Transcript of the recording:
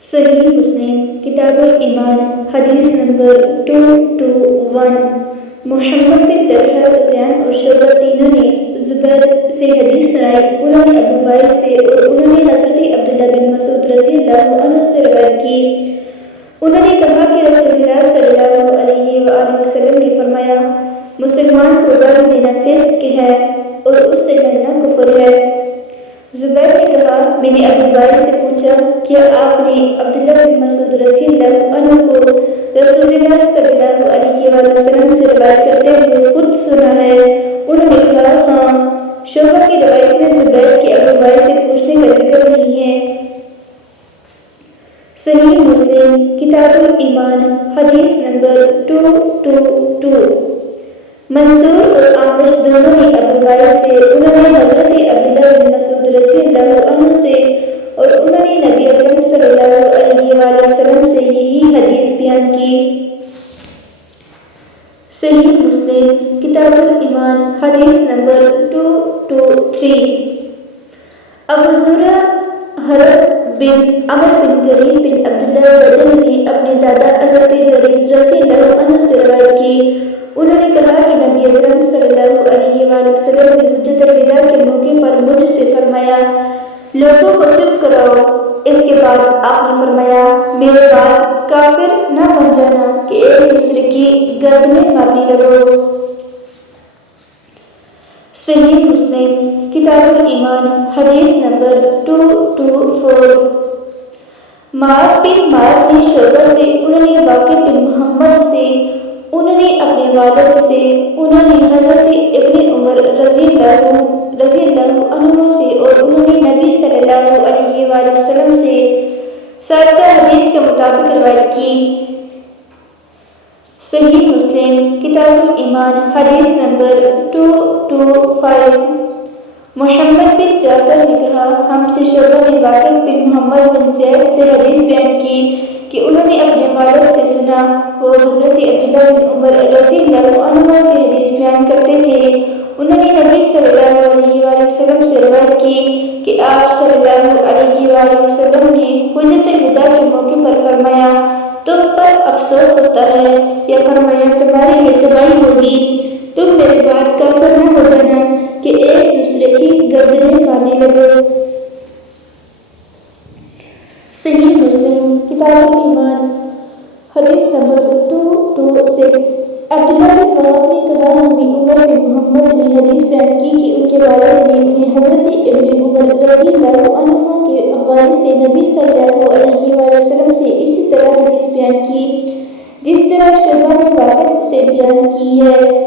صحیح مسلم کتاب الایمان حدیث نمبر 221۔ محمد بن طلحہ، سفیان اور شعبہ تینوں نے زبیر سے حدیث سنائی۔ انہوں نے ابو وائل سے اور انہوں نے حضرت عبداللہ بن مسعود رضی اللہ عنہ سے روایت کی۔ انہوں نے کہا کہ رسول اللہ صلی اللہ علیہ وآلہ وسلم نے فرمایا، مسلمان کو گالی دینا فسق ہے اور اس سے لڑنا کفر ہے۔ زبیر نے کہا، میں نے ابو وائل سے پوچھا، کیا آپ نے عبداللہ بن مسعود رضی اللہ عنہ کو رسول اللہ صلی اللہ علیہ وآلہ وسلم سے روایت کرتے ہوئے خود سنا ہے؟ انہوں نے کہا، ہاں۔ شعبہ کی روایت میں زبیر کے ابو وائل سے پوچھنے کا ذکر نہیں ہے۔ صحیح مسلم کتاب الایمان حدیث نمبر 222۔ منصور اور عامش دونوں نے ابو وائل سے، انہوں نے حضرت عبداللہ بن مسعود رضی اللہ عنہ سے اور انہوں نے نبی اکرم صلی اللہ علیہ وآلہ وسلم سے یہی حدیث بیان کی۔ صحیح مسلم کتاب الایمان حدیث نمبر 223۔ ابو زرع حرب بن عمر بن جریر بن عبداللہ بجلی نے اپنے دادا حضرت جریر رضی اللہ عنہ سے روایت کی۔ انہوں نے کہا کہ نبی اکرم صلی اللہ علیہ وآلہ وسلم نے حجۃ الوداع کے موقع پر مجھ سے فرمایا، لوگوں کو چپ کراؤ۔ اس کے بعد آپ نے فرمایا، میرے بعد کافر نہ بن جانا کہ ایک دوسرے کی گردنیں مارنے لگو۔ صحیح مسلم کتاب الایمان حدیث نمبر 224۔ معاذ بن معاذ نے شعبہ سے، انہوں نے واقد بن محمد سے، انہوں نے اپنے والد سے، انہوں نے حضرت ابن عمر رضی اللہ عنہما سے اور انہوں نے نبی صلی اللہ علیہ وآلہ وسلم سے سابقہ حدیث کے مطابق روایت کی۔ صحیح مسلم کتاب الایمان حدیث نمبر 225۔ محمد بن جعفر نے کہا، ہم سے شعبہ نے واقد بن محمد بن زید سے حدیث بیان کی کہ انہوں نے اپنے والد سے سنا، وہ حضرت عبداللہ بن عمر رضی اللہ عنہما سے حدیث بیان کرتے تھے۔ انہوں نے نبی صلی اللہ علیہ وآلہ وسلم سے روایت کی کہ آپ صلی اللہ علیہ وآلہ وسلم نے حجۃ الوداع کے موقع پر فرمایا، تم پر افسوس ہوتا ہے، یا فرمایا تمہارے لیے تباہی ہوگی، تم میرے بعد کافر نہ ہو جانا کہ ایک دوسرے کی گردنیں مارنے لگو۔ صحیح مسلم کتاب الایمان حدیث نمبر 226۔ عبداللہ بن وہب نے کہا، ہمیں عمر بن محمد نے حدیث بیان کی کہ ان کے والد نے انہیں حضرت ابن عمر رضی اللہ عنہما کے حوالے سے نبی صلی اللہ علیہ وآلہ وسلم سے اسی طرح حدیث بیان کی جس طرح شعبہ نے واقد سے بیان کی ہے۔